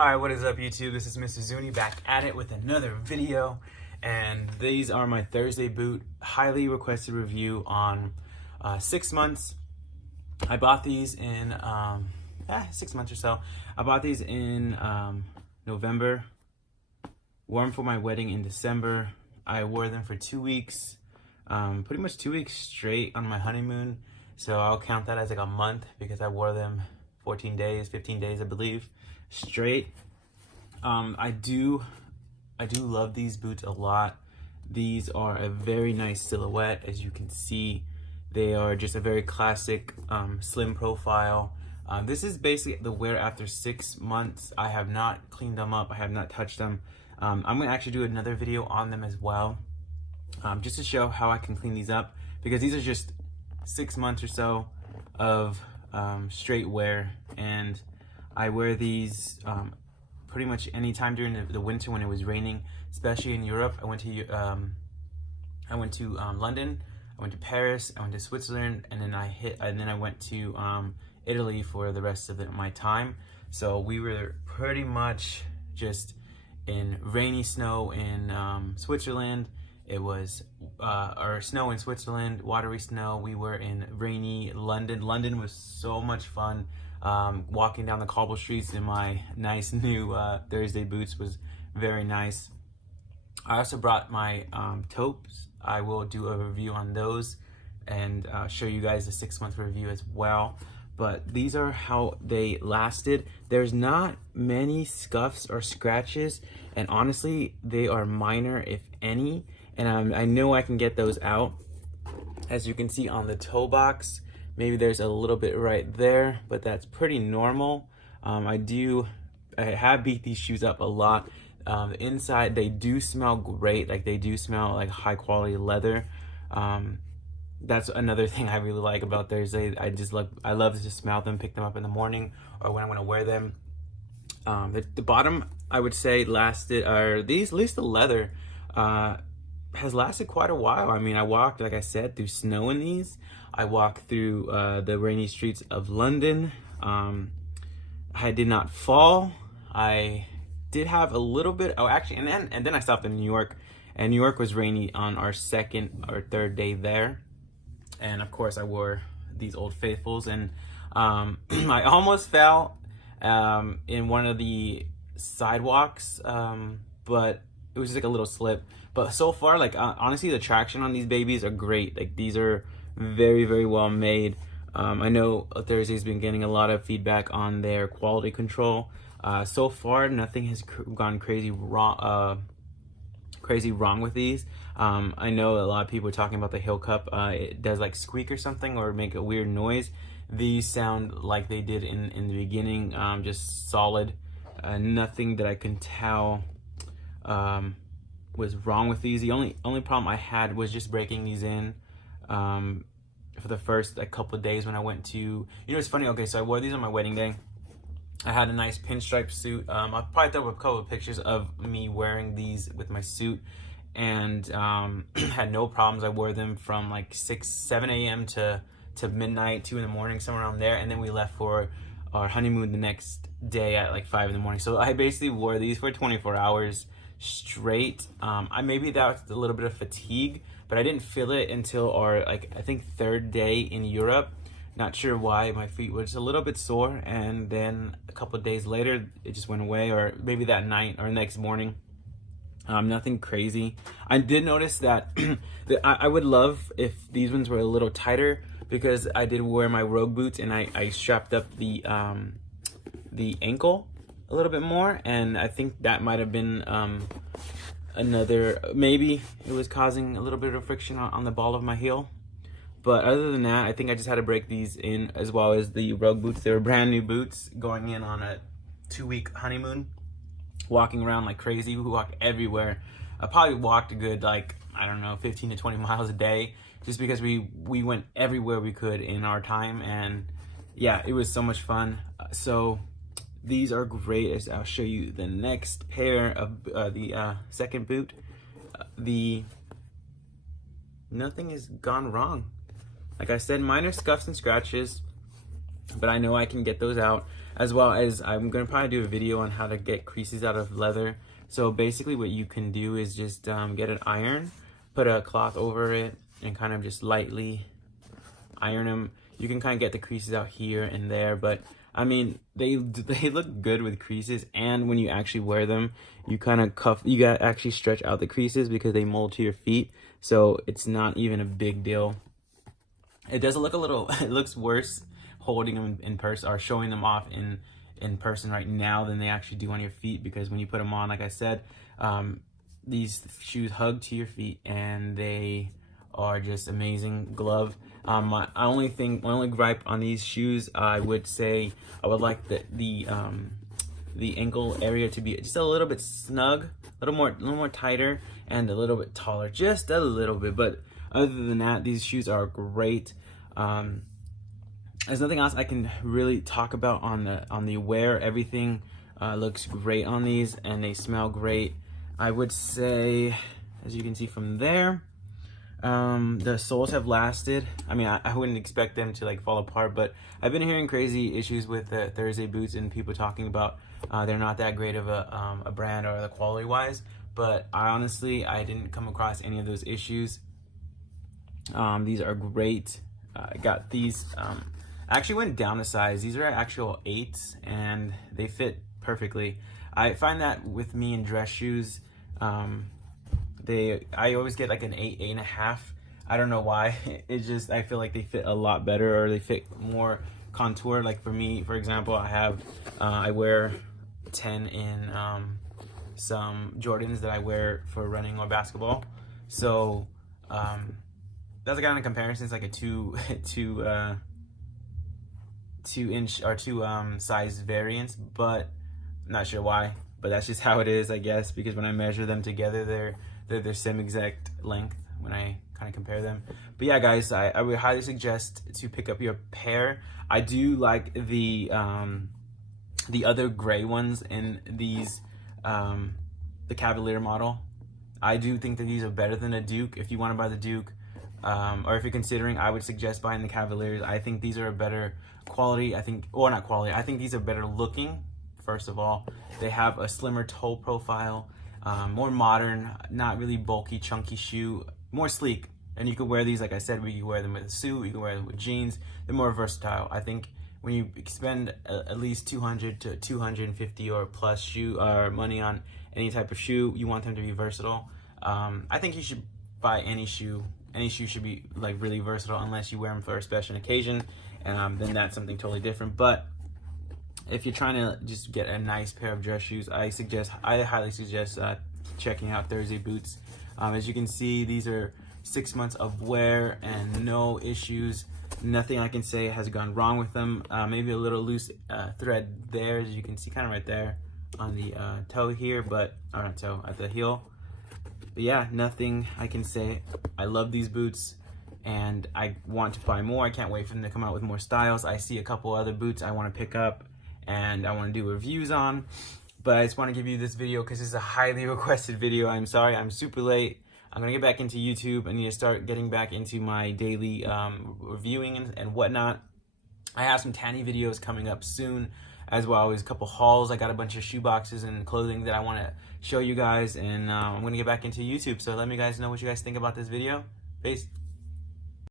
Alright, what is up YouTube? This is Mr. Zuni back at it with another video. And these are my Thursday boot highly requested review on 6 months. I bought these in 6 months or so. I bought these in November. Wore them for my wedding in December. I wore them for 2 weeks. Pretty much 2 weeks straight on my honeymoon. So I'll count that as like a month because I wore them 14 days, 15 days I believe, straight. I do love these boots a lot. These are a very nice silhouette. As you can see, they are just a very classic slim profile. This is basically the wear after 6 months. I have not cleaned them up. I have not touched them. I'm gonna actually do another video on them as well, just to show how I can clean these up, because these are just 6 months or so of straight wear, and I wear these pretty much any time during the winter when it was raining, especially in Europe. I went to London, I went to Paris, I went to Switzerland, and then I went to Italy for the rest of my time. So we were pretty much just in rainy snow in Switzerland. It was or snow in Switzerland, watery snow. We were in rainy London. London was so much fun. Walking down the cobble streets in my nice new Thursday boots was very nice. I also brought my taupes. I will do a review on those and show you guys a 6 month review as well. But these are how they lasted. There's not many scuffs or scratches, and honestly, they are minor, if any. And I know I can get those out. As you can see on the toe box, maybe there's a little bit right there, but that's pretty normal. I have beat these shoes up a lot. The inside, they do smell great. Like, they do smell like high quality leather. That's another thing I really like about Thursday. I love to just smell them, pick them up in the morning or when I want to wear them. The bottom, I would say, lasted, or these, at least the leather, has lasted quite a while. I mean, I walked, like I said, through snow in these. I walked through the rainy streets of London. I did not fall. I did have a little bit, and then I stopped in New York, and New York was rainy on our second or third day there. And of course I wore these Old Faithfuls, and I almost fell in one of the sidewalks, but it was just like a little slip. But so far, like, honestly, the traction on these babies are great. Like, these are very, very well made. I know Thursday's been getting a lot of feedback on their quality control. So far, nothing has gone crazy wrong with these. I know a lot of people are talking about the heel cup. It does like squeak or something, or make a weird noise. These sound like they did in the beginning, just solid. Nothing that I can tell was wrong with these. The only problem I had was just breaking these in for the first couple of days when I went to, you know, it's funny. Okay, so I wore these on my wedding day. I had a nice pinstripe suit. I'll probably throw up a couple of pictures of me wearing these with my suit, and had no problems. I wore them from like 7 a.m. to midnight, 2 in the morning, somewhere around there. And then we left for our honeymoon the next day at like 5 in the morning. So I basically wore these for 24 hours straight. Maybe that was a little bit of fatigue, but I didn't feel it until our, like, I think 3rd day in Europe. Not sure why my feet were just a little bit sore, and then a couple of days later it just went away, or maybe that night or next morning. Nothing crazy. I did notice that I would love if these ones were a little tighter, because I did wear my Rogue boots and I strapped up the ankle a little bit more, and I think that might have been maybe it was causing a little bit of friction on the ball of my heel. But other than that, I think I just had to break these in, as well as the Rogue boots. They were brand new boots going in on a 2-week honeymoon, walking around like crazy. We walked everywhere. I probably walked a good, like, I don't know, 15 to 20 miles a day, just because we went everywhere we could in our time. And yeah, it was so much fun. So these are great. As I'll show you the next pair of the second boot. Nothing has gone wrong. Like I said, minor scuffs and scratches, but I know I can get those out. as well as I'm gonna probably do a video on how to get creases out of leather. So basically what you can do is just get an iron, put a cloth over it, and kind of just lightly iron them. You can kind of get the creases out here and there, but I mean, they look good with creases, and when you actually wear them, you kind of you got actually stretch out the creases because they mold to your feet, so it's not even a big deal. It does look a little, it looks worse holding them in person or showing them off in person right now than they actually do on your feet, because when you put them on, like I said, these shoes hug to your feet and they are just amazing glove. My only gripe on these shoes, I would say I would like the ankle area to be just a little bit snug, a little more tighter, and a little bit taller, just a little bit. But other than that, these shoes are great. There's nothing else I can really talk about on the wear. Everything looks great on these, and they smell great. I would say, as you can see from there, the soles have lasted. I mean, I wouldn't expect them to like fall apart, but I've been hearing crazy issues with the Thursday boots and people talking about they're not that great of a brand or the quality wise. But I didn't come across any of those issues. These are great. I got these. I actually went down a size. These are actual 8s, and they fit perfectly. I find that with me in dress shoes, I always get like an 8, 8.5. I don't know why. It's just, I feel like they fit a lot better, or they fit more contour. Like for me, for example, I wear 10 in some Jordans that I wear for running or basketball. So that's a kind of comparison. It's like a two inch or 2 size variance, but I'm not sure why. But that's just how it is, I guess, because when I measure them together, they're the same exact length when I kind of compare them. But yeah, guys, I would highly suggest to pick up your pair. I do like the other gray ones in these, the Cavalier model. I do think that these are better than a Duke. If you want to buy the Duke, or if you're considering, I would suggest buying the Cavaliers. I think these are a better quality. I think these are better looking. First of all, they have a slimmer toe profile, more modern, not really bulky, chunky shoe, more sleek. And you can wear these, like I said, you can wear them with a suit, you can wear them with jeans. They're more versatile. I think when you spend at least $200 to $250 or plus money on any type of shoe, you want them to be versatile. I think you should buy any shoe. Any shoe should be like really versatile, unless you wear them for a special occasion, then that's something totally different. But if you're trying to just get a nice pair of dress shoes, I highly suggest checking out Thursday boots. As you can see, these are 6 months of wear and no issues. Nothing I can say has gone wrong with them. Maybe a little loose thread there, as you can see, kind of right there on the toe here, but not toe, at the heel. But yeah, nothing I can say. I love these boots, and I want to buy more. I can't wait for them to come out with more styles. I see a couple other boots I want to pick up and I want to do reviews on, but I just want to give you this video because this is a highly requested video. I'm sorry, I'm super late. I'm gonna get back into YouTube. I need to start getting back into my daily reviewing and whatnot. I have some Tanny videos coming up soon, as well as a couple hauls. I got a bunch of shoe boxes and clothing that I want to show you guys, and I'm gonna get back into YouTube. So let me guys know what you guys think about this video. Peace.